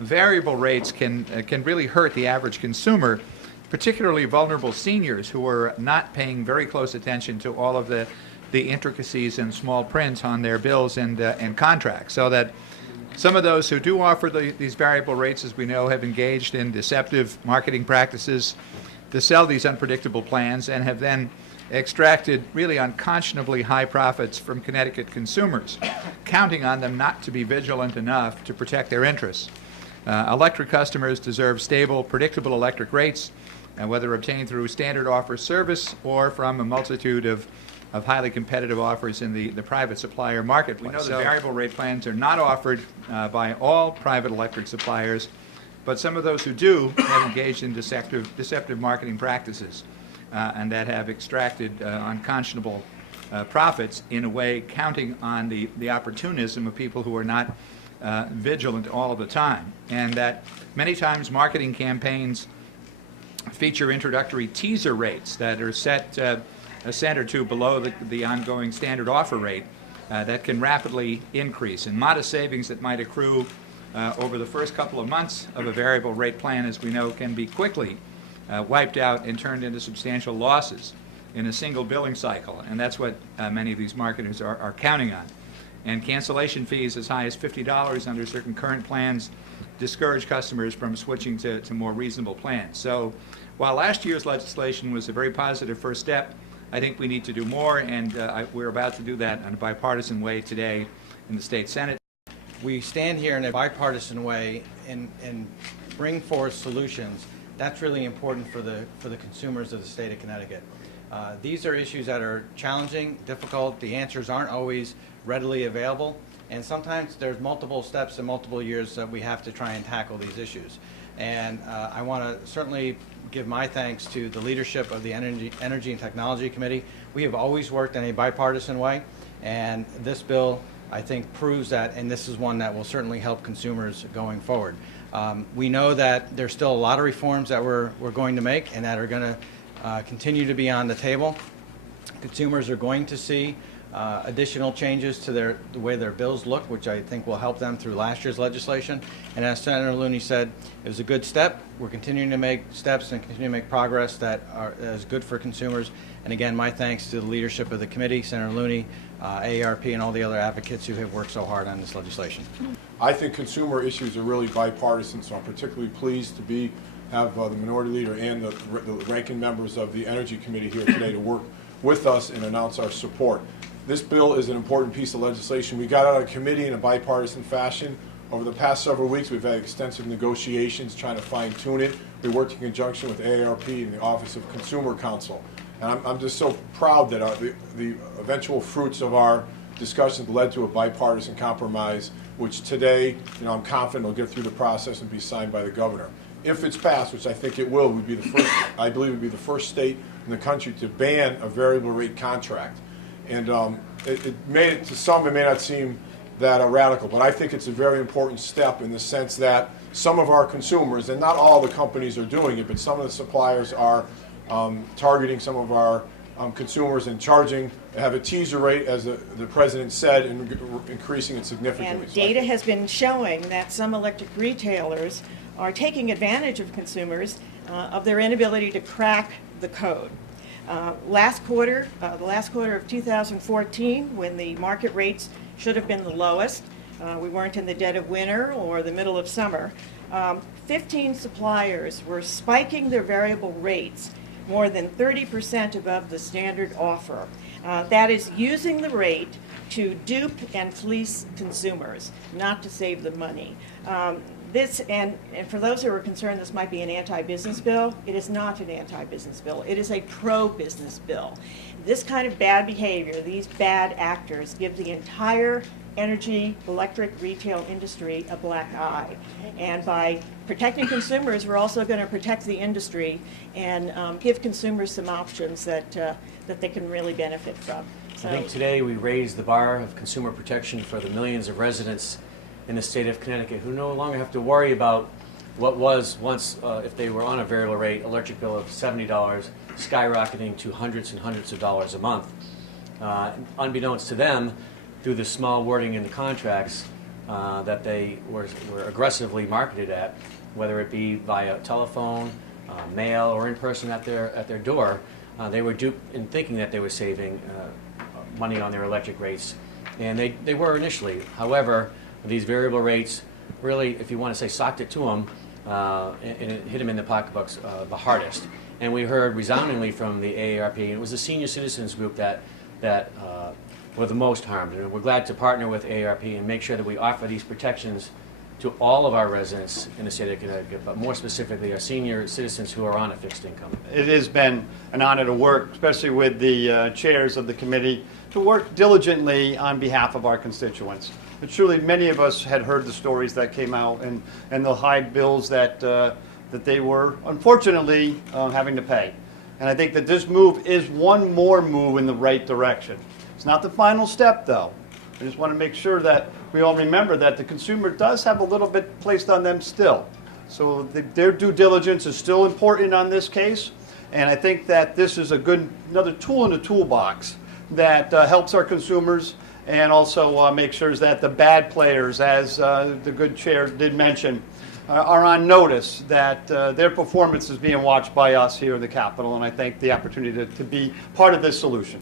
variable rates can really hurt the average consumer, particularly vulnerable seniors who are not paying very close attention to all of the intricacies and small print on their bills and contracts. So that some of those who do offer these variable rates, as we know, have engaged in deceptive marketing practices to sell these unpredictable plans and have then extracted really unconscionably high profits from Connecticut consumers, counting on them not to be vigilant enough to protect their interests. Electric customers deserve stable, predictable electric rates, whether obtained through standard offer service or from a multitude of highly competitive offers in the private supplier marketplace. We know that variable rate plans are not offered by all private electric suppliers, but some of those who do have engaged in deceptive marketing practices and that have extracted unconscionable profits, in a way counting on the opportunism of people who are not vigilant all of the time. And that many times marketing campaigns feature introductory teaser rates that are set a cent or two below the ongoing standard offer rate that can rapidly increase. And modest savings that might accrue over the first couple of months of a variable rate plan, as we know, can be quickly wiped out and turned into substantial losses in a single billing cycle. And that's what many of these marketers are counting on. And cancellation fees as high as $50 under certain current plans discourage customers from switching to more reasonable plans. So while last year's legislation was a very positive first step, I think we need to do more, and we're about to do that in a bipartisan way today in the state Senate. We stand here in a bipartisan way and bring forth solutions. That's really important for the consumers of the state of Connecticut. These are issues that are challenging, difficult. The answers aren't always readily available, and sometimes there's multiple steps and multiple years that we have to try and tackle these issues. And I want to certainly give my thanks to the leadership of the Energy and Technology Committee. We have always worked in a bipartisan way, and this bill, I think, proves that, and this is one that will certainly help consumers going forward. We know that there's still a lot of reforms that we're going to make and that are going to continue to be on the table. Consumers are going to see additional changes to the way their bills look, which I think will help them through last year's legislation. And as Senator Looney said, it was a good step. We're continuing to make steps and continue to make progress that is good for consumers. And again, my thanks to the leadership of the committee, Senator Looney, AARP, and all the other advocates who have worked so hard on this legislation. I think consumer issues are really bipartisan, so I'm particularly pleased to have the minority leader and the ranking members of the Energy Committee here today to work with us and announce our support. This bill is an important piece of legislation. We got out of committee in a bipartisan fashion. Over the past several weeks, we've had extensive negotiations trying to fine-tune it. We worked in conjunction with AARP and the Office of Consumer Counsel. And I'm just so proud that the eventual fruits of our discussions led to a bipartisan compromise, which today, I'm confident will get through the process and be signed by the governor. If it's passed, which I think it will, we'd be the first, I believe we'd be the first state in the country to ban a variable rate contract. And to some, it may not seem that radical, but I think it's a very important step in the sense that some of our consumers, and not all the companies are doing it, but some of the suppliers are targeting some of our consumers and have a teaser rate, as the president said, and increasing it significantly. And data has been showing that some electric retailers are taking advantage of consumers of their inability to crack the code. The last quarter of 2014, when the market rates should have been the lowest, we weren't in the dead of winter or the middle of summer, 15 suppliers were spiking their variable rates more than 30% above the standard offer. That is using the rate to dupe and fleece consumers, not to save them money. And for those who are concerned this might be an anti-business bill, it is not an anti-business bill. It is a pro-business bill. This kind of bad behavior, these bad actors, give the entire electric retail industry a black eye. And by protecting consumers, we're also going to protect the industry and give consumers some options that they can really benefit from. So, I think today we raised the bar of consumer protection for the millions of residents in the state of Connecticut who no longer have to worry about what was once, if they were on a variable rate, electric bill of $70 skyrocketing to hundreds and hundreds of dollars a month. Unbeknownst to them, through the small wording in the contracts, that they were aggressively marketed at, whether it be via telephone, mail, or in person at their door. They were duped in thinking that they were saving money on their electric rates, and they were initially. However, these variable rates really, if you want to say, socked it to them, and it hit them in the pocketbooks the hardest. And we heard resoundingly from the AARP, and it was the senior citizens group that were the most harmed. And we're glad to partner with AARP and make sure that we offer these protections to all of our residents in the state of Connecticut, but more specifically our senior citizens who are on a fixed income. It has been an honor to work, especially with the chairs of the committee, to work diligently on behalf of our constituents. But truly, many of us had heard the stories that came out and the high bills that they were, unfortunately, having to pay. And I think that this move is one more move in the right direction. It's not the final step, though. I just want to make sure that we all remember that the consumer does have a little bit placed on them still. So their due diligence is still important on this case, and I think that this is another tool in the toolbox that helps our consumers and also makes sure that the bad players, as the good chair did mention, are on notice that their performance is being watched by us here in the Capitol, and I think the opportunity to be part of this solution.